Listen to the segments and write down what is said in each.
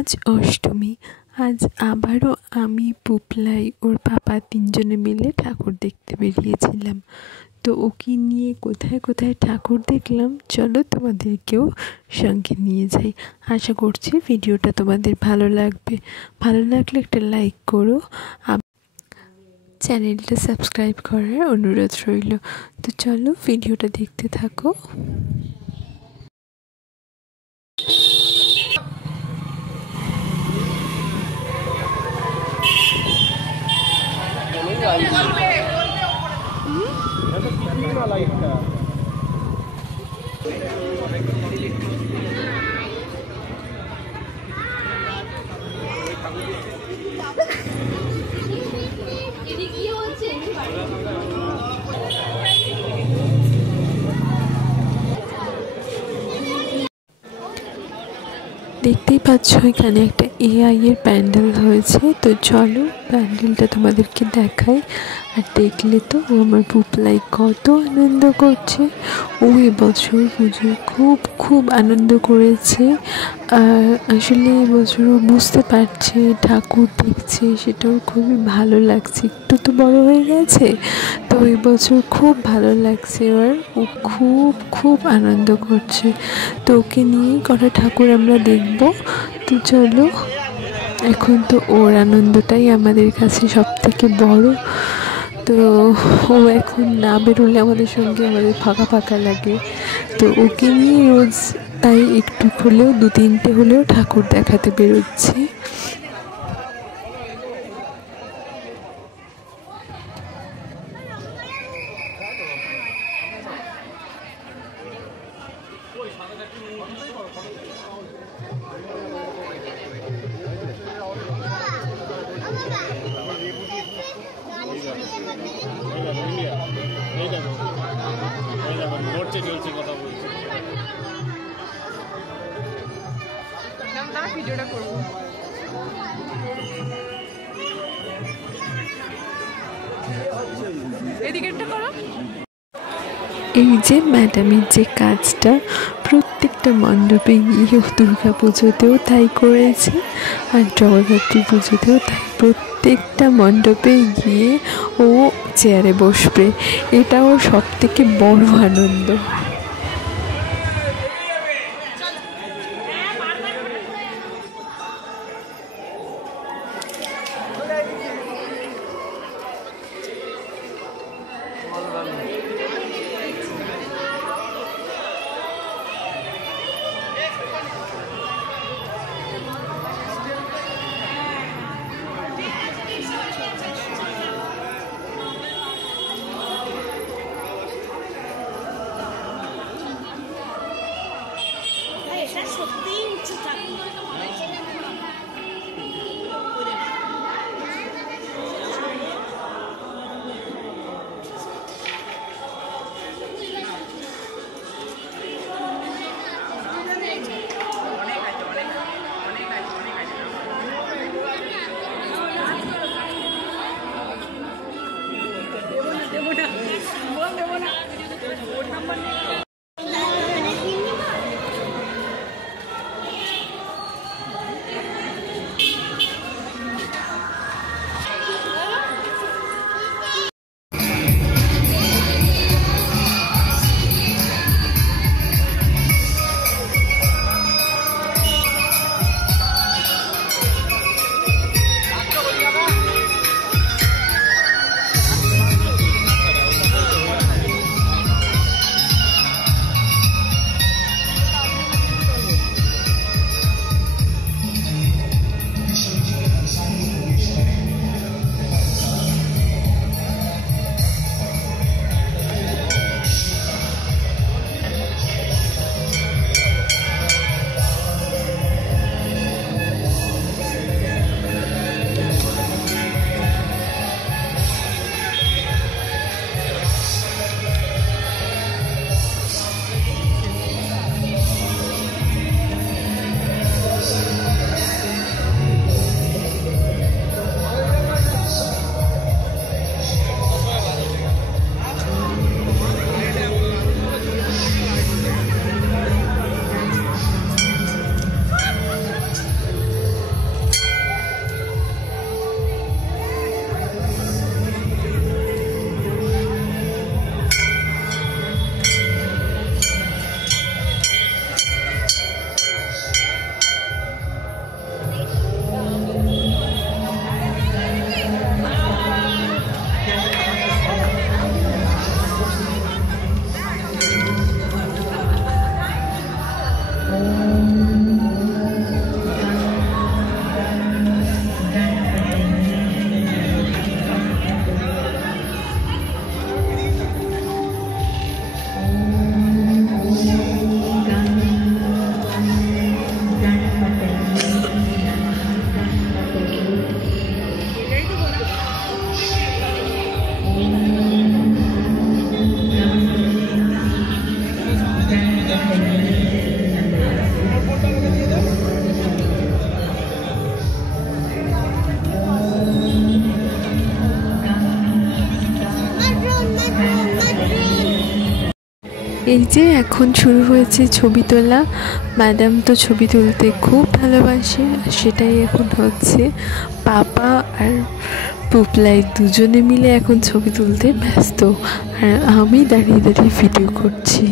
আজ অষ্টমী। আজ আবারও আমি, পুপলাই, ওর পাপা তিনজনে মিলে ঠাকুর দেখতে বেরিয়েছিলাম। তো ওকে নিয়ে কোথায় কোথায় ঠাকুর দেখলাম, চলো তোমাদেরকেও সঙ্গে নিয়ে যাই। আশা করছি ভিডিওটা তোমাদের ভালো লাগবে। ভালো লাগলে একটা লাইক করো, চ্যানেলটা সাবস্ক্রাইব করার অনুরোধ রইল। তো চলো ভিডিওটা দেখতে থাকো। দেখতেই পাচ্ছ এখানে একটা এআই এর প্যান্ডেল হয়েছে। তো চলো প্যান্ডেলটা তোমাদেরকে দেখাই। আর দেখলে তো আমার পুপলাই কত আনন্দ করছে। ও এবছর পুজোয় খুব খুব আনন্দ করেছে। আর আসলে এবছর ও বুঝতে পারছে, ঠাকুর দেখছে, সেটা ওর খুবই ভালো লাগছে। একটু তো বড় হয়ে গেছে, তো এবছর খুব ভালো লাগছে। আর ও খুব খুব আনন্দ করছে। তো ওকে নিয়েই কটা ঠাকুর আমরা দেখব। তো চলো, এখন তো ওর আনন্দটাই আমাদের কাছে সব থেকে বড়। তো ও এখন না বেরোলে আমাদের সঙ্গে আমাদের ফাঁকা ফাঁকা লাগে। তো ওকে নিয়ে রোজ তাই একটু হলেও 2-3টে হলেও ঠাকুর দেখাতে বেরোচ্ছি। ভিডিওটা করবো। এই যে ম্যাডামের যে কাজটা, প্রত্যেকটা মণ্ডপে গিয়ে দুর্গা পুজোতেও তাই করেছে, আর জগদ্ধাত্রী পুজোতেও তাই। প্রত্যেকটা মণ্ডপে গিয়ে ও চেয়ারে বসবে, এটা ওর সব থেকে বড় আনন্দ। এই যে এখন শুরু হয়েছে ছবি তোলা। ম্যাডাম তো ছবি তুলতে খুব ভালোবাসে, আর সেটাই এখন হচ্ছে। পাপা আর পুপলাই দুজনে মিলে এখন ছবি তুলতে ব্যস্ত, আর আমি দাঁড়িয়ে দাঁড়িয়ে ভিডিও করছি।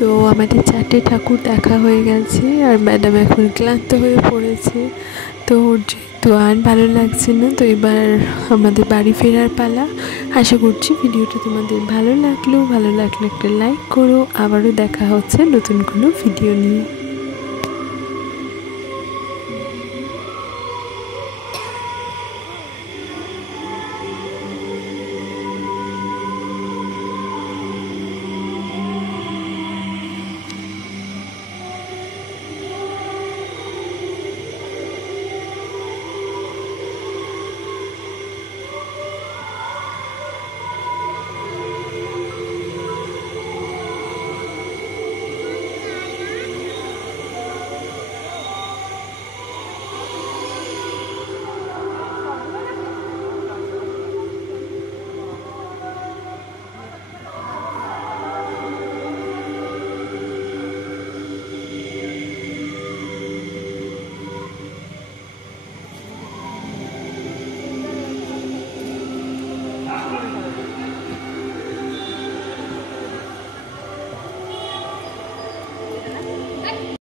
তো আমাদের 4টে ঠাকুর দেখা হয়ে গেছে, আর ম্যাডাম এখন ক্লান্ত হয়ে পড়েছে। তো যেহেতু আর ভালো লাগছে না, তো এবার আমাদের বাড়ি ফেরার পালা। আশা করছি ভিডিওটা তোমাদের ভালো লাগলে একটা লাইক করো। আবারও দেখা হচ্ছে নতুন কোনো ভিডিও নিয়ে।